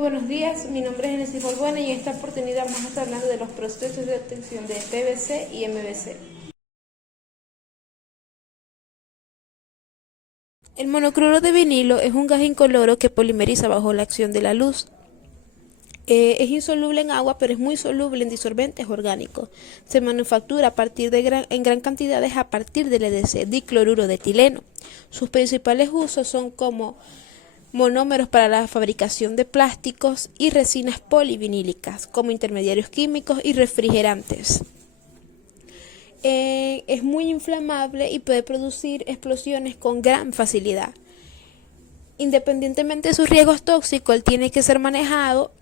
buenos días, mi nombre es Genesis Balbuena y en esta oportunidad vamos a estar hablando de los procesos de obtención de PVC y MVC. El monocloro de vinilo es un gas incoloro que polimeriza bajo la acción de la luz. Es insoluble en agua, pero es muy soluble en disolventes orgánicos. Se manufactura en gran cantidades a partir del EDC, dicloruro de etileno. Sus principales usos son como monómeros para la fabricación de plásticos y resinas polivinílicas, como intermediarios químicos y refrigerantes. Es muy inflamable y puede producir explosiones con gran facilidad. Independientemente de sus riesgos tóxicos, él tiene que ser manejado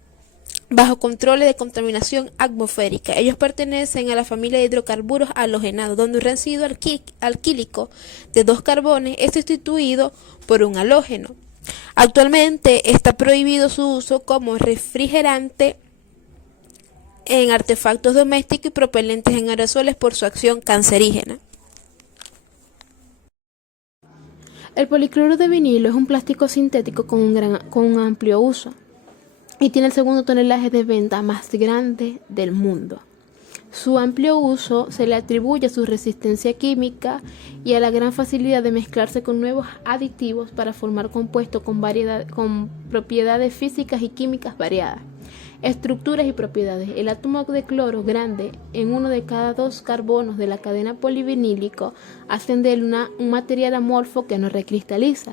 bajo controles de contaminación atmosférica. Ellos pertenecen a la familia de hidrocarburos halogenados, donde un residuo alquílico de 2 carbones es sustituido por un halógeno. Actualmente está prohibido su uso como refrigerante en artefactos domésticos y propelentes en aerosoles por su acción cancerígena. El policloro de vinilo es un plástico sintético con un amplio uso y tiene el segundo tonelaje de venta más grande del mundo. Su amplio uso se le atribuye a su resistencia química y a la gran facilidad de mezclarse con nuevos aditivos para formar compuestos con propiedades físicas y químicas variadas. Estructuras y propiedades. El átomo de cloro grande en uno de cada 2 carbonos de la cadena polivinílico hacen de él un material amorfo que no recristaliza.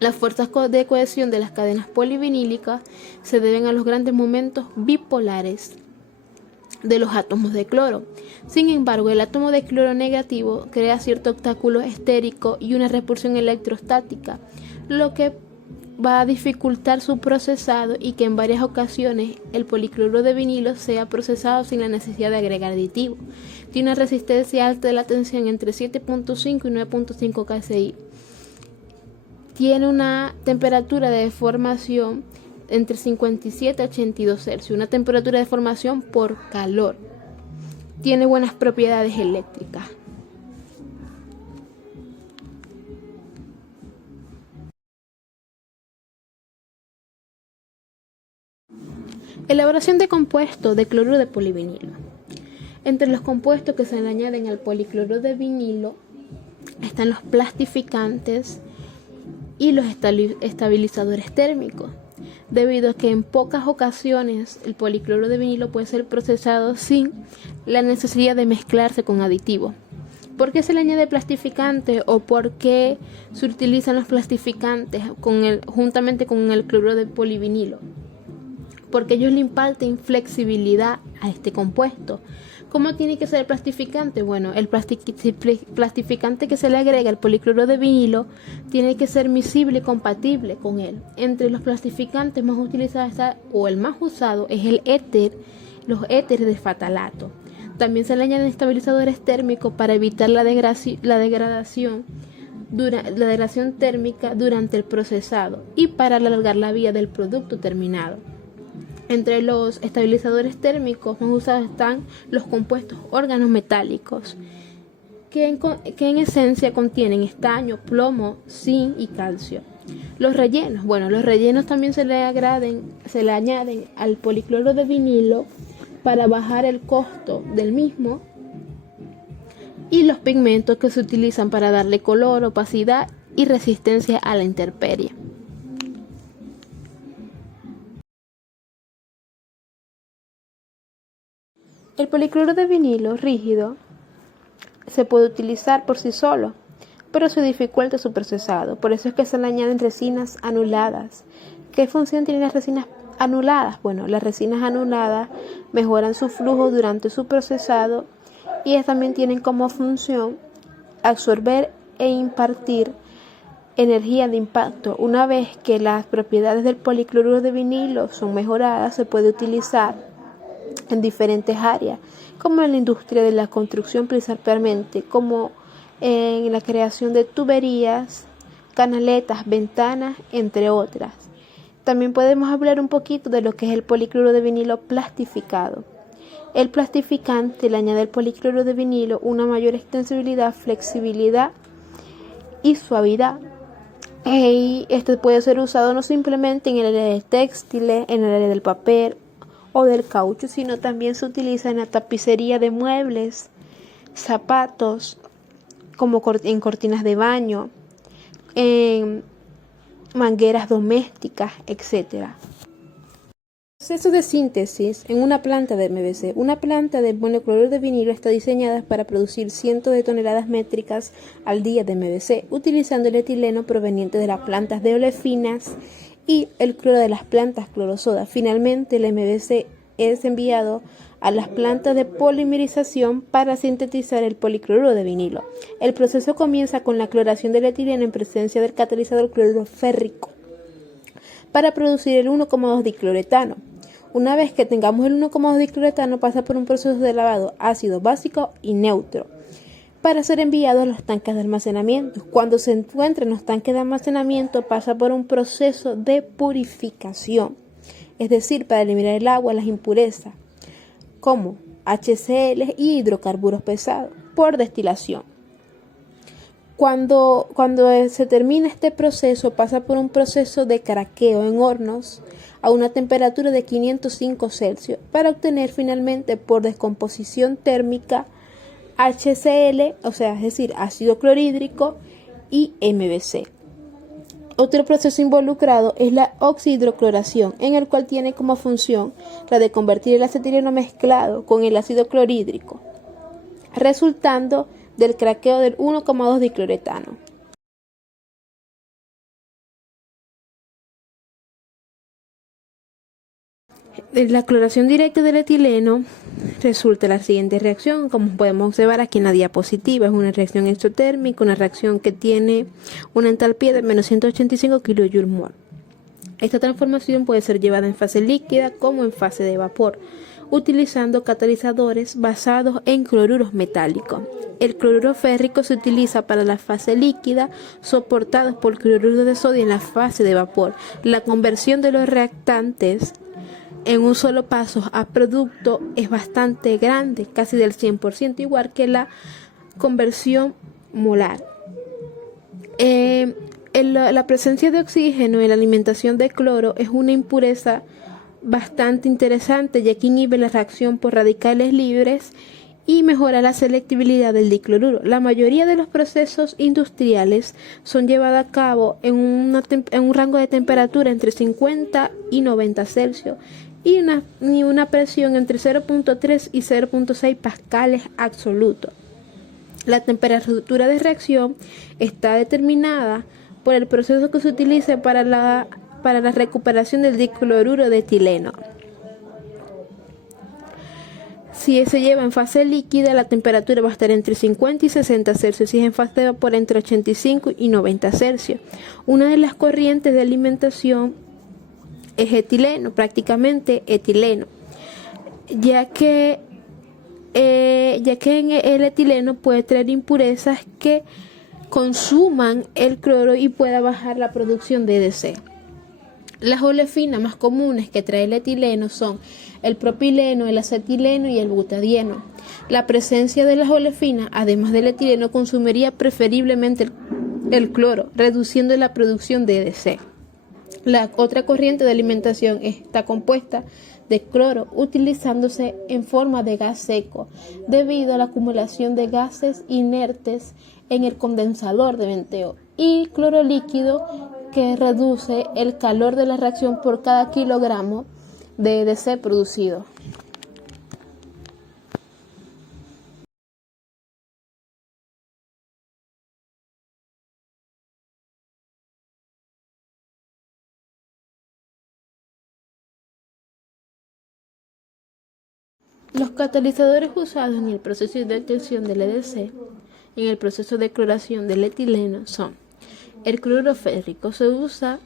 Las fuerzas de cohesión de las cadenas polivinílicas se deben a los grandes momentos bipolares de los átomos de cloro. Sin embargo, el átomo de cloro negativo crea cierto obstáculo estérico y una repulsión electrostática, lo que va a dificultar su procesado y que en varias ocasiones el policloro de vinilo sea procesado sin la necesidad de agregar aditivo. Tiene una resistencia alta de la tensión entre 7.5 y 9.5 kSI. Tiene una temperatura de deformación entre 57 a 82 Celsius, una temperatura de formación por calor. Tiene buenas propiedades eléctricas. Elaboración de compuestos de cloruro de polivinilo. Entre los compuestos que se le añaden al policloro de vinilo están los plastificantes y los estabilizadores térmicos, debido a que en pocas ocasiones el policloro de vinilo puede ser procesado sin la necesidad de mezclarse con aditivos. ¿Por qué se le añade plastificante o por qué se utilizan los plastificantes juntamente con el cloruro de polivinilo? Porque ellos le imparten flexibilidad a este compuesto. ¿Cómo tiene que ser el plastificante? Bueno, el plastificante que se le agrega al policloro de vinilo tiene que ser miscible y compatible con él. Entre los plastificantes más utilizados o el más usado es el éter, los éteres de fatalato. También se le añaden estabilizadores térmicos para evitar la degradación térmica durante el procesado y para alargar la vida del producto terminado. Entre los estabilizadores térmicos más usados están los compuestos órganometálicos, que en esencia contienen estaño, plomo, zinc y calcio. Los rellenos. Bueno, los rellenos también se le añaden al policloro de vinilo para bajar el costo del mismo. Y los pigmentos que se utilizan para darle color, opacidad y resistencia a la intemperie. El policloro de vinilo rígido se puede utilizar por sí solo, pero se dificulta su procesado. Por eso es que se le añaden resinas anuladas. ¿Qué función tienen las resinas anuladas? Bueno, las resinas anuladas mejoran su flujo durante su procesado y ellas también tienen como función absorber e impartir energía de impacto. Una vez que las propiedades del policloruro de vinilo son mejoradas, se puede utilizar en diferentes áreas, como en la industria de la construcción principalmente, como en la creación de tuberías, canaletas, ventanas, entre otras. También podemos hablar un poquito de lo que es el policloro de vinilo plastificado. El plastificante le añade al policloro de vinilo una mayor extensibilidad, flexibilidad y suavidad. Y este puede ser usado no simplemente en el área de textiles, en el área del papel o del caucho, sino también se utiliza en la tapicería de muebles, zapatos, como en cortinas de baño, en mangueras domésticas, etc. Proceso de síntesis en una planta de MVC. Una planta de monocloruro de vinilo está diseñada para producir cientos de toneladas métricas al día de MVC, utilizando el etileno proveniente de las plantas de olefinas y el cloro de las plantas clorosoda. Finalmente, el MVC es enviado a las plantas de polimerización para sintetizar el policloruro de vinilo. El proceso comienza con la cloración del etileno en presencia del catalizador cloruro férrico para producir el 1,2 dicloretano. Una vez que tengamos el 1,2 dicloretano, pasa por un proceso de lavado ácido, básico y neutro para ser enviado a los tanques de almacenamiento. Cuando se encuentra en los tanques de almacenamiento, pasa por un proceso de purificación, es decir, para eliminar el agua, las impurezas, como HCl y hidrocarburos pesados, por destilación. Cuando se termina este proceso, pasa por un proceso de craqueo en hornos a una temperatura de 505 Celsius para obtener finalmente por descomposición térmica HCl, o sea, es decir, ácido clorhídrico y MVC. Otro proceso involucrado es la oxihidrocloración, en el cual tiene como función la de convertir el acetileno mezclado con el ácido clorhídrico, resultando del craqueo del 1,2 dicloretano. La cloración directa del etileno resulta la siguiente reacción, como podemos observar aquí en la diapositiva. Es una reacción exotérmica, una reacción que tiene una entalpía de menos 185 kJ/mol. Esta transformación puede ser llevada en fase líquida como en fase de vapor, utilizando catalizadores basados en cloruros metálicos. El cloruro férrico se utiliza para la fase líquida, soportados por cloruro de sodio en la fase de vapor. La conversión de los reactantes en un solo paso a producto es bastante grande, casi del 100%, igual que la conversión molar. La presencia de oxígeno en la alimentación de cloro es una impureza bastante interesante, ya que inhibe la reacción por radicales libres y mejora la selectividad del dicloruro. La mayoría de los procesos industriales son llevados a cabo en un rango de temperatura entre 50 y 90 Celsius y una presión entre 0,3 y 0,6 pascales absolutos. La temperatura de reacción está determinada por el proceso que se utilice para la recuperación del dicloruro de etileno. Si se lleva en fase líquida, la temperatura va a estar entre 50 y 60 Celsius. Si es en fase de vapor, entre 85 y 90 Celsius. Una de las corrientes de alimentación es etileno, prácticamente etileno, ya que el etileno puede traer impurezas que consuman el cloro y pueda bajar la producción de EDC. Las olefinas más comunes que trae el etileno son el propileno, el acetileno y el butadieno. La presencia de las olefinas, además del etileno, consumiría preferiblemente el cloro, reduciendo la producción de EDC. La otra corriente de alimentación está compuesta de cloro, utilizándose en forma de gas seco, debido a la acumulación de gases inertes en el condensador de venteo, y cloro líquido, que reduce el calor de la reacción por cada kilogramo de EDC producido. Los catalizadores usados en el proceso de obtención del EDC, en el proceso de cloración del etileno, son el cloruro férrico. Se usa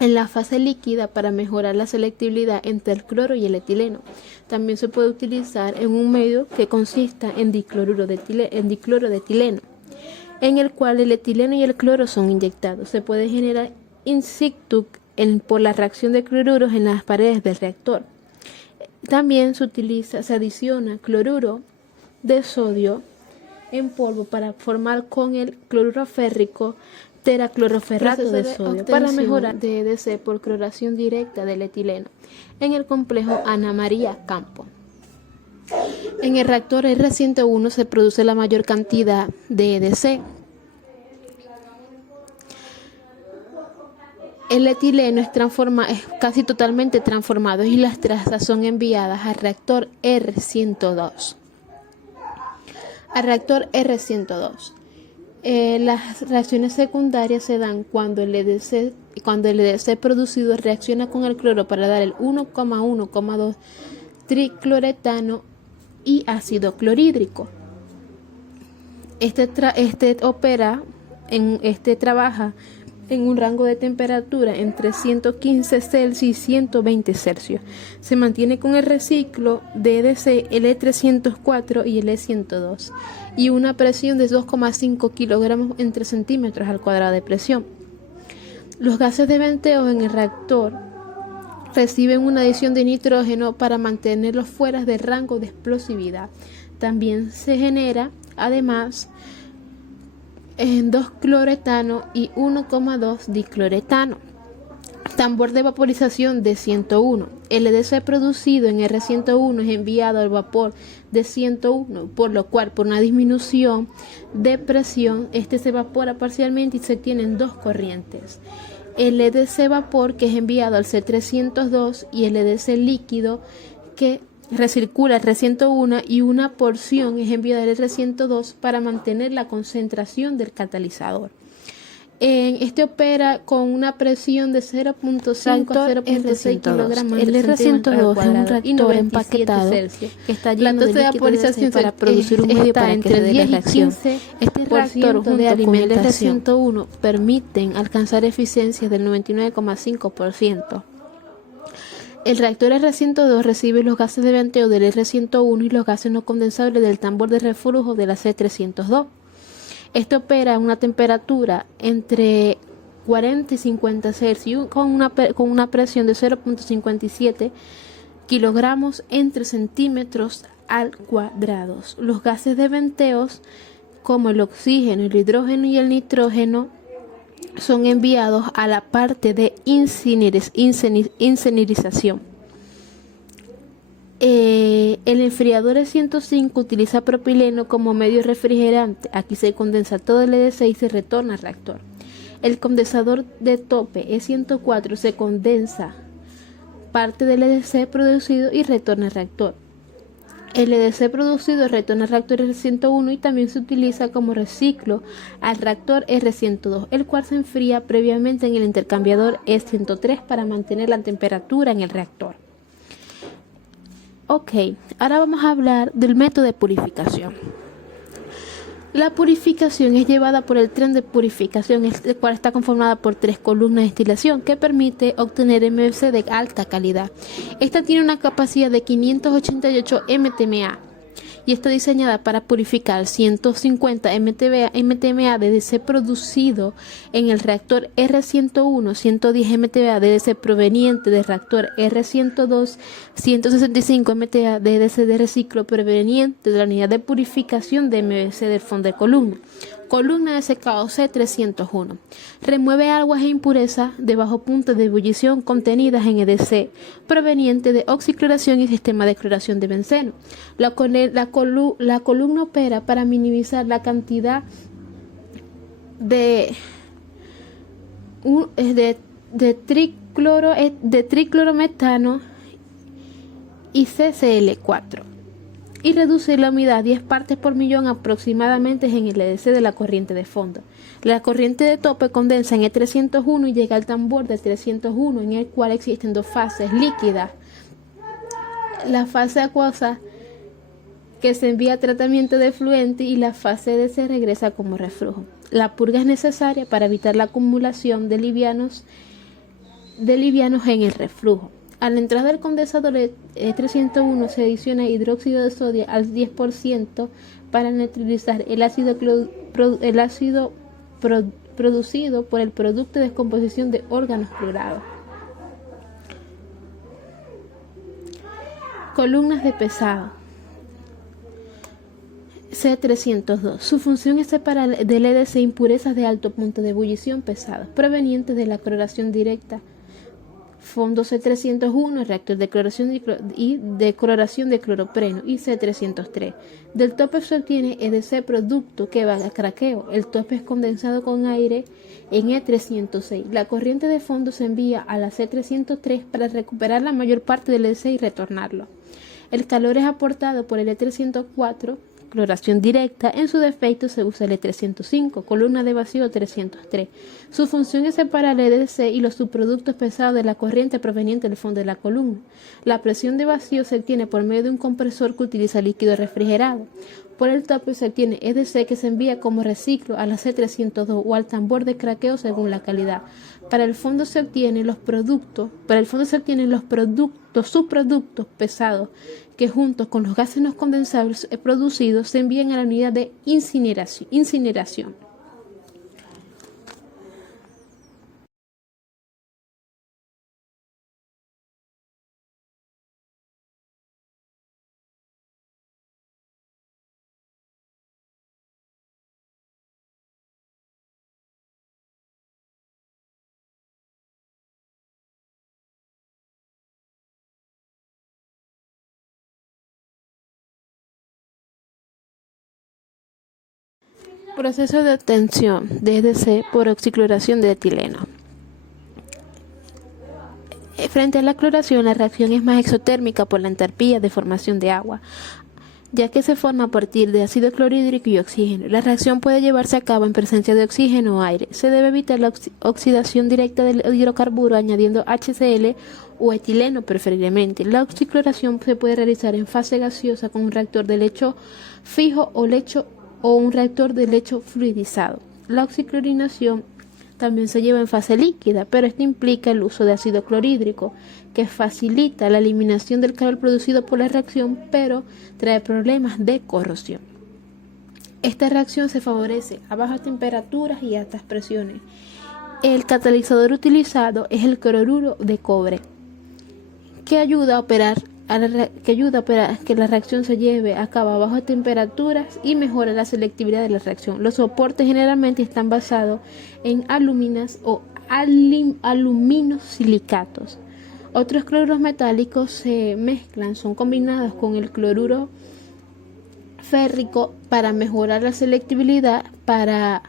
en la fase líquida para mejorar la selectividad entre el cloro y el etileno. También se puede utilizar en un medio que consista en dicloro de etileno, en el cual el etileno y el cloro son inyectados. Se puede generar in situ por la reacción de cloruros en las paredes del reactor. También se adiciona cloruro de sodio en polvo para formar con el cloruro férrico teracloroferato de sodio para mejorar de EDC por cloración directa del etileno en el complejo Ana María Campo. En el reactor R101 se produce la mayor cantidad de EDC. El etileno es casi totalmente transformado y las trazas son enviadas al reactor R102. Al reactor R102. Las reacciones secundarias se dan cuando el EDC producido reacciona con el cloro para dar el 1,1,2 tricloretano y ácido clorhídrico. Este trabaja en un rango de temperatura entre 115 Celsius y 120 Celsius. Se mantiene con el reciclo de EDC, el E304 y el E102 y una presión de 2,5 kilogramos entre centímetros al cuadrado de presión. Los gases de venteo en el reactor reciben una adición de nitrógeno para mantenerlos fuera del rango de explosividad. También se genera, además, 2-cloretano y 1,2 dicloretano. Tambor de vaporización de 101. El EDC producido en R101 es enviado al vapor de 101, por lo cual, por una disminución de presión, este se evapora parcialmente y se tienen dos corrientes. El EDC vapor, que es enviado al C302, y el EDC líquido, que recircula el R101, y una porción es enviada al R102 para mantener la concentración del catalizador. Este opera con una presión de 0.5 a 0.6 kilogramos. El R102 es un reactor empaquetado que está lleno de vaporización para producir un medio para entre 10 y 15. Este reactor junto con el R101 permiten alcanzar eficiencias del 99,5%. El reactor R102 recibe los gases de venteo del R101 y los gases no condensables del tambor de reflujo de la C302. Este opera a una temperatura entre 40 y 50 Celsius con una presión de 0.57 kilogramos entre centímetros al cuadrado. Los gases de venteos, como el oxígeno, el hidrógeno y el nitrógeno, son enviados a la parte de incinerización. El enfriador E105 utiliza propileno como medio refrigerante. Aquí se condensa todo el EDC y se retorna al reactor. El condensador de tope E104 se condensa parte del EDC producido y retorna al reactor. El EDC producido retorna al reactor R101 y también se utiliza como reciclo al reactor R102, el cual se enfría previamente en el intercambiador E103 para mantener la temperatura en el reactor. Ok, ahora vamos a hablar del método de purificación. La purificación es llevada por el tren de purificación, el cual está conformada por 3 columnas de destilación que permite obtener MVC de alta calidad. Esta tiene una capacidad de 588 mTmA y está diseñada para purificar 150 mTmA de EDC producido en el reactor R101, 110 mTmA de EDC proveniente del reactor R102, 165 mTmA de EDC de reciclo proveniente de la unidad de purificación de MVC del fondo de columna. Columna de secado C301. Remueve aguas e impurezas de bajo punto de ebullición contenidas en EDC, proveniente de oxicloración y sistema de cloración de benceno. La columna opera para minimizar la cantidad de triclorometano y CCl4. Y reduce la humedad 10 partes por millón aproximadamente en el EDC de la corriente de fondo. La corriente de tope condensa en E301 y llega al tambor de 301, en el cual existen dos fases líquidas. La fase acuosa, que se envía a tratamiento de efluente, y la fase EDC regresa como reflujo. La purga es necesaria para evitar la acumulación de livianos en el reflujo. A la entrada del condensador E301 se adiciona hidróxido de sodio al 10% para neutralizar el ácido producido por el producto de descomposición de órganos clorados. Columnas de pesado. C302. Su función es separar del EDC impurezas de alto punto de ebullición pesadas, provenientes de la cloración directa. Fondo C301, reactor de cloración y de cloración de cloropreno, y C303. Del tope se obtiene EDC producto que va a craqueo. El tope es condensado con aire en E306. La corriente de fondo se envía a la C303 para recuperar la mayor parte del EDC y retornarlo. El calor es aportado por el E304, cloración directa. En su defecto se usa el E305, columna de vacío 303. Su función es separar el EDC y los subproductos pesados de la corriente proveniente del fondo de la columna. La presión de vacío se obtiene por medio de un compresor que utiliza líquido refrigerado. Por el tope se obtiene EDC que se envía como reciclo a la C302 o al tambor de craqueo según la calidad. Para el fondo se obtienen los subproductos pesados que juntos con los gases no condensables producidos se envían a la unidad de incineración. Proceso de obtención de EDC por oxicloración de etileno. Frente a la cloración, la reacción es más exotérmica por la entalpía de formación de agua, ya que se forma a partir de ácido clorhídrico y oxígeno. La reacción puede llevarse a cabo en presencia de oxígeno o aire. Se debe evitar la oxidación directa del hidrocarburo añadiendo HCl o etileno preferiblemente. La oxicloración se puede realizar en fase gaseosa con un reactor de lecho fijo o un reactor de lecho fluidizado. La oxiclorinación también se lleva en fase líquida, pero esto implica el uso de ácido clorhídrico, que facilita la eliminación del calor producido por la reacción, pero trae problemas de corrosión. Esta reacción se favorece a bajas temperaturas y altas presiones. El catalizador utilizado es el cloruro de cobre, que ayuda a que la reacción se lleve a cabo a bajas temperaturas y mejora la selectividad de la reacción. Los soportes generalmente están basados en aluminas o aluminosilicatos. Otros cloruros metálicos se mezclan, son combinados con el cloruro férrico para mejorar la selectividad, para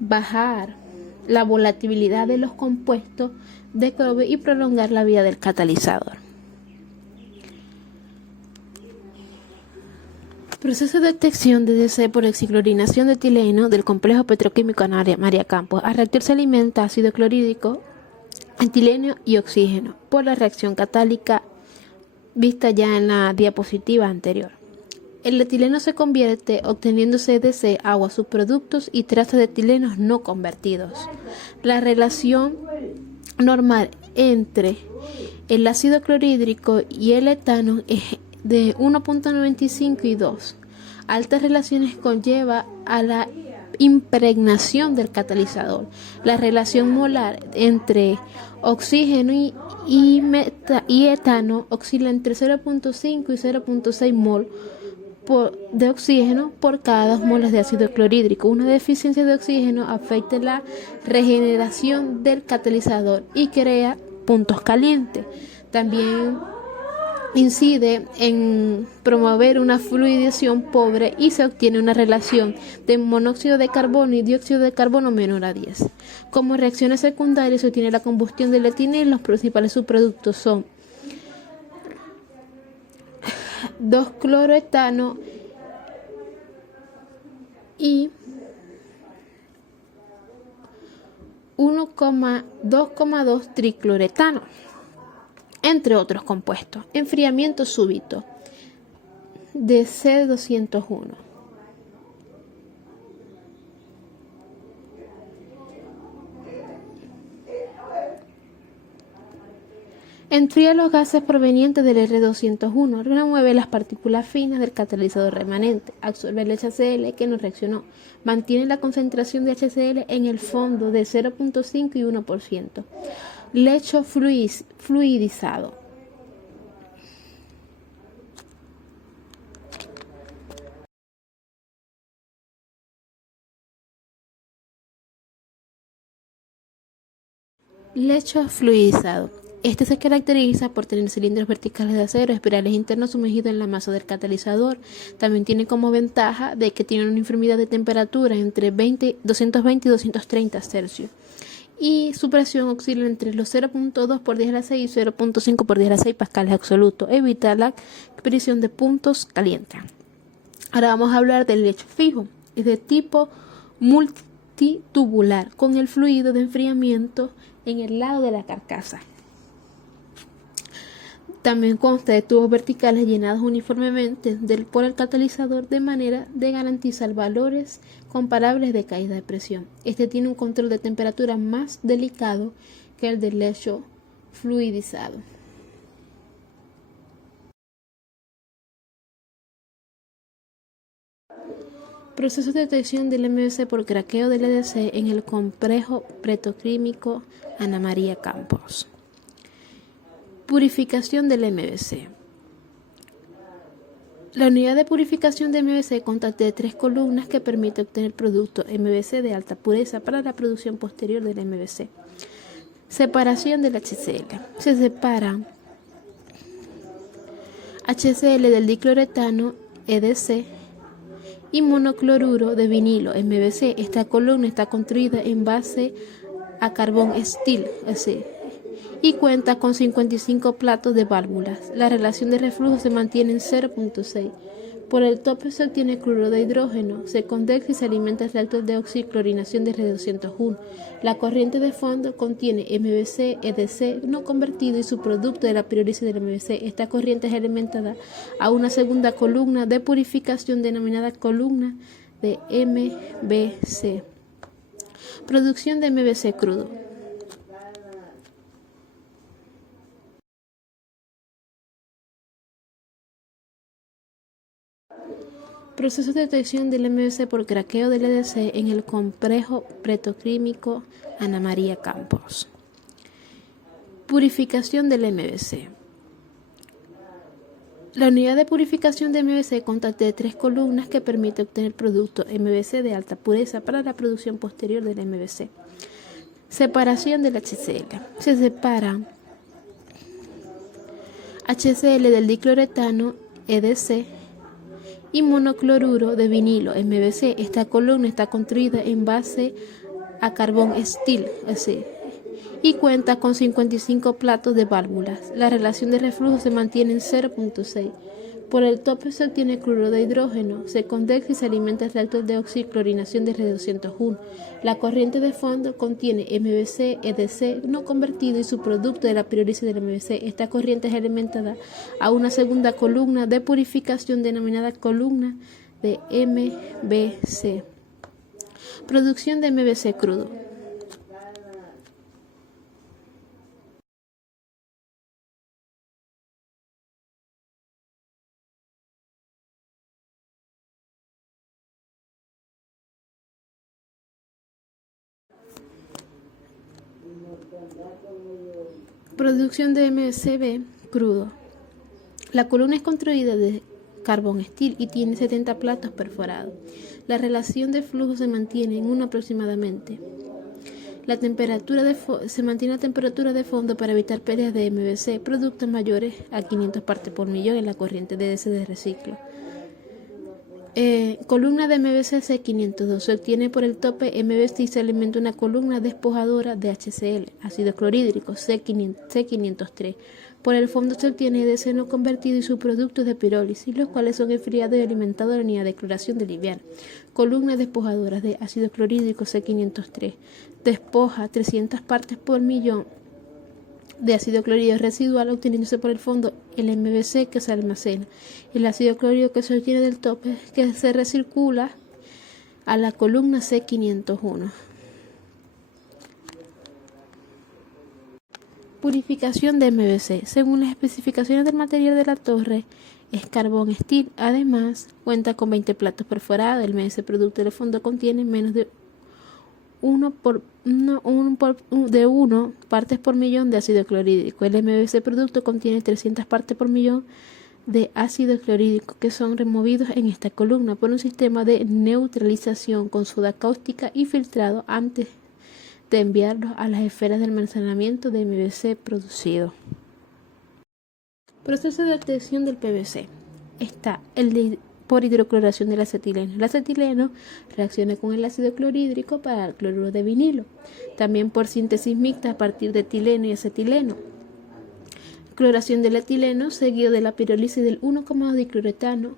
bajar la volatilidad de los compuestos de cobre y prolongar la vida del catalizador. Proceso de detección de EDC por oxiclorinación de etileno del complejo petroquímico María Campos. Al reactor se alimenta ácido clorhídrico, etileno y oxígeno por la reacción catálica vista ya en la diapositiva anterior. El etileno se convierte obteniéndose EDC, agua, subproductos y trazas de etilenos no convertidos. La relación normal entre el ácido clorhídrico y el etano es de 1.95 y 2. Altas relaciones conlleva a la impregnación del catalizador. La relación molar entre oxígeno y etano oscila entre 0.5 y 0.6 mol de oxígeno por cada 2 moles de ácido clorhídrico. Una deficiencia de oxígeno afecta la regeneración del catalizador y crea puntos calientes. También incide en promover una fluidización pobre y se obtiene una relación de monóxido de carbono y dióxido de carbono menor a 10. Como reacciones secundarias se obtiene la combustión del etileno. Los principales subproductos son 2-cloroetano y 2,2 tricloretano, entre otros compuestos. Enfriamiento súbito de C201. Enfría los gases provenientes del R201, remueve las partículas finas del catalizador remanente, absorbe el HCl que no reaccionó, mantiene la concentración de HCl en el fondo de 0.5 y 1%. Lecho fluidizado. Lecho fluidizado. Este se caracteriza por tener cilindros verticales de acero, espirales internos sumergidos en la masa del catalizador. También tiene como ventaja de que tiene una uniformidad de temperatura entre 220 y 230 Celsius. Y su presión oscila entre los 0.2 por 10 a la 6 y 0.5 por 10 a la 6 pascales absolutos. Evita la aparición de puntos calientes. Ahora vamos a hablar del lecho fijo. Es de tipo multitubular, con el fluido de enfriamiento en el lado de la carcasa. También consta de tubos verticales llenados uniformemente por el catalizador de manera de garantizar valores comparables de caída de presión. Este tiene un control de temperatura más delicado que el del lecho fluidizado. Proceso de detección del MVC por craqueo del EDC en el complejo petroquímico Ana María Campos. Purificación del MVC. La unidad de purificación de MVC consta de 3 columnas que permite obtener producto MVC de alta pureza para la producción posterior del MVC. Separación del HCl. Se separa HCl del dicloretano EDC y monocloruro de vinilo MVC. Esta columna está construida en base a carbón steel, y cuenta con 55 platos de válvulas. La relación de reflujo se mantiene en 0.6. Por el tope se obtiene cloruro de hidrógeno, se condensa y se alimenta el reactor de oxiclorinación de R201. La corriente de fondo contiene MVC, EDC no convertido y su producto de la pirólisis del MVC. Esta corriente es alimentada a una segunda columna de purificación denominada columna de MVC. Producción de MVC crudo. Proceso de detección del MVC por craqueo del EDC en el complejo petroquímico Ana María Campos. Purificación del MVC. La unidad de purificación de MVC consta de 3 columnas que permite obtener producto MVC de alta pureza para la producción posterior del MVC. Separación del HCl. Se separa HCl del dicloretano EDC y monocloruro de vinilo MVC. Esta columna está construida en base a carbón steel, y cuenta con 55 platos de válvulas. La relación de reflujo se mantiene en 0.6. Por el tope se obtiene cloruro de hidrógeno, se condensa y se alimenta el reactor de oxiclorinación de R201. La corriente de fondo contiene MVC, EDC no convertido y su producto de la pirólisis del MVC. Esta corriente es alimentada a una segunda columna de purificación denominada columna de MVC. Producción de MVC crudo. Producción de MVC crudo. La columna es construida de carbón steel y tiene 70 platos perforados. La relación de flujo se mantiene en 1 aproximadamente. Se mantiene la temperatura de fondo para evitar pérdidas de MVC, productos mayores a 500 partes por millón en la corriente de EDC de reciclo. Columna de MVC C502. Se obtiene por el tope MVC y se alimenta una columna despojadora de HCl, ácido clorhídrico C503. Por el fondo se obtiene EDC no convertido y sus productos de pirólisis, los cuales son enfriados y alimentados a la unidad de cloración de liviana. Columnas despojadoras de ácido clorhídrico C503. Despoja 300 partes por millón de ácido clorhídrico residual, obteniéndose por el fondo el MVC que se almacena. El ácido clorhídrico que se obtiene del tope que se recircula a la columna C501. Purificación de MVC. Según las especificaciones del material de la torre, es carbón steel. Además, cuenta con 20 platos perforados. El MVC producto del fondo contiene menos de 1 partes por millón de ácido clorhídrico. El MVC producto contiene 300 partes por millón de ácido clorhídrico que son removidos en esta columna por un sistema de neutralización con soda cáustica y filtrado antes de enviarlos a las esferas de almacenamiento de MVC producido. Proceso de obtención del PVC. Está por hidrocloración del acetileno. El acetileno reacciona con el ácido clorhídrico para dar cloruro de vinilo. También por síntesis mixta a partir de etileno y acetileno. Cloración del etileno seguido de la pirólisis del 1,2 dicloretano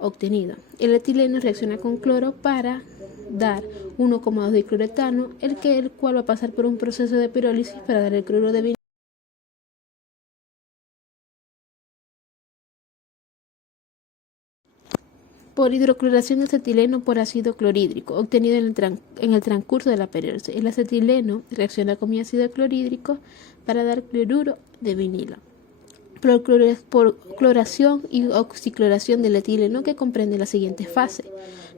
obtenido. El etileno reacciona con cloro para dar 1,2 dicloretano, el cual va a pasar por un proceso de pirólisis para dar el cloruro de vinilo. Por hidrocloración de acetileno por ácido clorhídrico, obtenido en el transcurso de la pirólisis. El acetileno reacciona con mi ácido clorhídrico para dar cloruro de vinilo. Por cloración y oxicloración del etileno, que comprende la siguiente fase.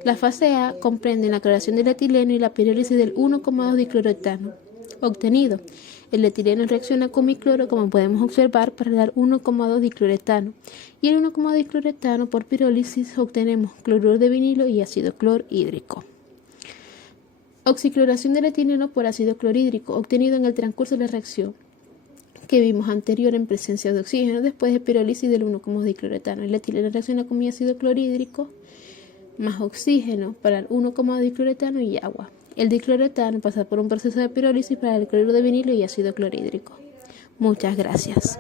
La fase A comprende la cloración del etileno y la pirólisis del 1,2 dicloretano obtenido. El etileno reacciona con mi cloro, como podemos observar, para dar 1,2 dicloretano. Y el 1,2 dicloretano por pirólisis obtenemos cloruro de vinilo y ácido clorhídrico. Oxicloración del etileno por ácido clorhídrico, obtenido en el transcurso de la reacción que vimos anterior en presencia de oxígeno, después de pirólisis del 1,2 dicloretano. El etileno reacciona con mi ácido clorhídrico más oxígeno para el 1,2 dicloretano y agua. El dicloretano pasa por un proceso de pirólisis para el cloruro de vinilo y ácido clorhídrico. Muchas gracias.